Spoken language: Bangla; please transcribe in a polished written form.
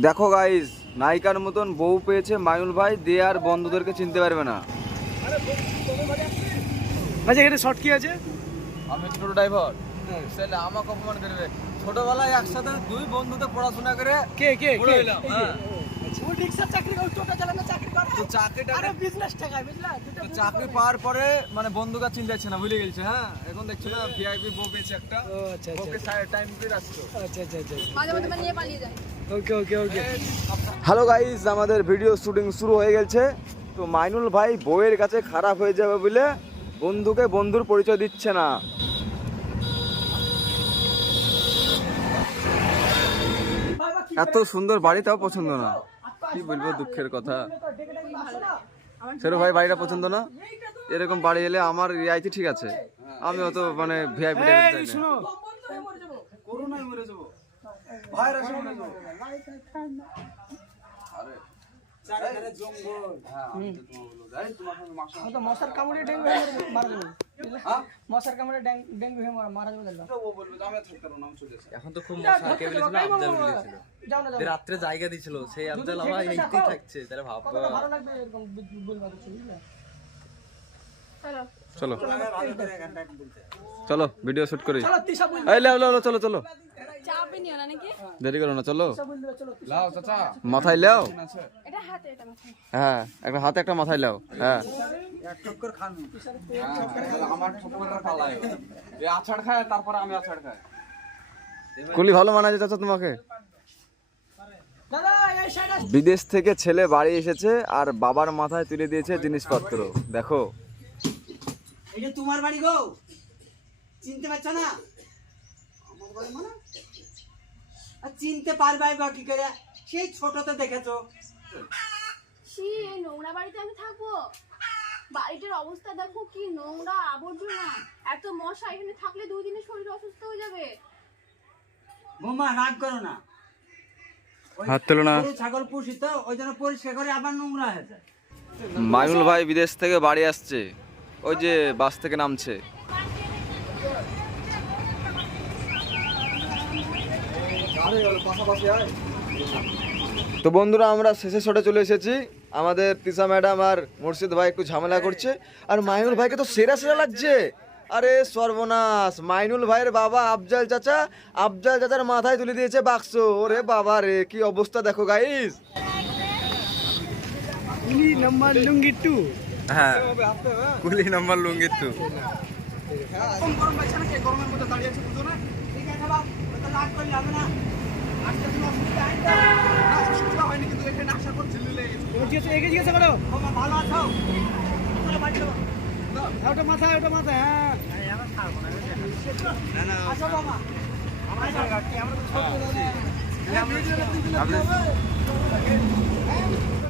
দেখো গাইস, নায়িকার মতন বউ পেয়েছে মাইনুল ভাই, দিয়ে আর বন্ধুদেরকে চিনতে পারবে না। আচ্ছা এখানে শর্ট কি আছে? আমি টোটো ড্রাইভার, সেটা আমাকে অপমান করবে। ছোটবেলায় একসাথে দুই বন্ধুতে পড়াশোনা করে কে কে বড় কে হইলাম। হ্যাঁ। ও রিকশা চাকরি করে, টোটো চালানো চাকরি করে। তো চাকরিটা আরে বিজনেস টাকায় বুঝলা? তো চাকরি পাওয়ার পরে মানে বন্ধুকে চিনতে যাচ্ছে না, ভুলে গেছে। হ্যাঁ, এখন দেখছো না ভিআইপি বউ পেয়েছে একটা। ও আচ্ছা ওকে আচ্ছা টাইম দিয়ে আসছো। আচ্ছা আচ্ছা আচ্ছা মাঝে মাঝে মানে নিয়ে পালিয়ে যায়। ওকে ওকে ওকে। হ্যালো গাইস, আমাদের ভিডিও শুটিং শুরু হয়ে গেছে। তো মাইনুল ভাই বউয়ের কাছে খারাপ হয়ে যাবে বলে বন্ধুকে বন্ধুর পরিচয় দিচ্ছে না। এত সুন্দর বাড়িটাও পছন্দ না, কি বলবো, দুঃখের কথা। সেরু ভাই বাড়িটা পছন্দ না। এরকম বাড়ি এলে আমার রিয়াইতে ঠিক আছে, আমি অত মানে ভিআইপি এই শুনো, করোনায় মরে যাবো, ভাইরাসে মরে যাবো। তো মশার কামড়ে ডেঙ্গু হয়ে মারা যাবে। মশার কামড়ে ডেঙ্গু হয়ে মারা যাবে। এখন তো খুব মশা কে বলেছিল, আফজাল বলেছিল যাও না যাও। যে রাত্রে জায়গা দিছিল, সেই আফজাল আবার এইতেই থাকছে, তাহলে ভাববা কতটা ভালো লাগবে এরকম বলবা তো, বুঝলে? চলো চলো চলো ভিডিও শুট করি। চলো তিশা বল, এই লো লো লো, চলো চলো, চাপে নিও না নাকি? দেরি করো না, চলো। তিশা বল দিবে, চলো। মাথায় লেও। এটা হাতে, এটা মাথায়। হ্যাঁ, একটা হাতে একটা মাথায় লেও। হ্যাঁ, কুলি ভালো মানায় চাচা তোমাকে। দাদা এই সাইডে বিদেশ থেকে ছেলে বাড়ি এসেছে আর বাবার মাথায় তুলে দিয়েছে জিনিসপত্র। দেখো, এটা তোমার বাড়ি গো, চিনতে পারছো না? আমার বাড়ি মানে আর চিনতে পারবাই বা কি করে? সেই ছোটতে দেখেছো। ছি, এই নোংরা বাড়িতে আমি থাকবো? বাড়িটার অবস্থা দেখো, কি নোংরা আবর্জনা, এত মশা। এখানে থাকলে 2 দিনে শরীর অসুস্থ হয়ে যাবে। বৌমা রাগ করো না, হাত তোলো না। গরু ছাগল পুষি তো, ওই জন্য পরিষ্কার করে আবার নোংরা হয়ে যায়। মাইনুল ভাই বিদেশ থেকে বাড়ি আসছে, ওই যে বাস থেকে নামছে। তো বন্ধুরা, আমরা শেষের শটে চলে এসেছি। আমাদের তিশা ম্যাডাম আর মুর্শিদ ভাই একটু ঝামেলা করছে, আর মাইনুল ভাইকে তো সেরা সেরা লাগছে। আরে সর্বনাশ, মাইনুল ভাইয়ের বাবা আফজাল চাচার মাথায় তুলে দিয়েছে বাক্স। ওরে বাবা রে, কি অবস্থা দেখো গাইস। কুলি নাম্বার লুঙ্গি 2। হ্যাঁ, কুলি নাম্বার লুঙ্গি তো। গরম পাইছে না, কে গরমের মধ্যে দাঁড়িয়ে আছে বুঝো না? ঠিক আছে বাবু, তো রাগ করলে হবে না। আজকে তুমি অসুবিধা হয় না? না অসুবিধা হয়নি, কিন্তু এখানে আশা করছি লিলে জিজ্ঞেস এগে জিজ্ঞেস করো। বৌমা ভালো আছো? তোমরা বাড়ি যাবো। ওটা মাথায়, ওটা মাথায়। হ্যাঁ আসো বাবা, আমার জায়গা কি আমরা তো ছোট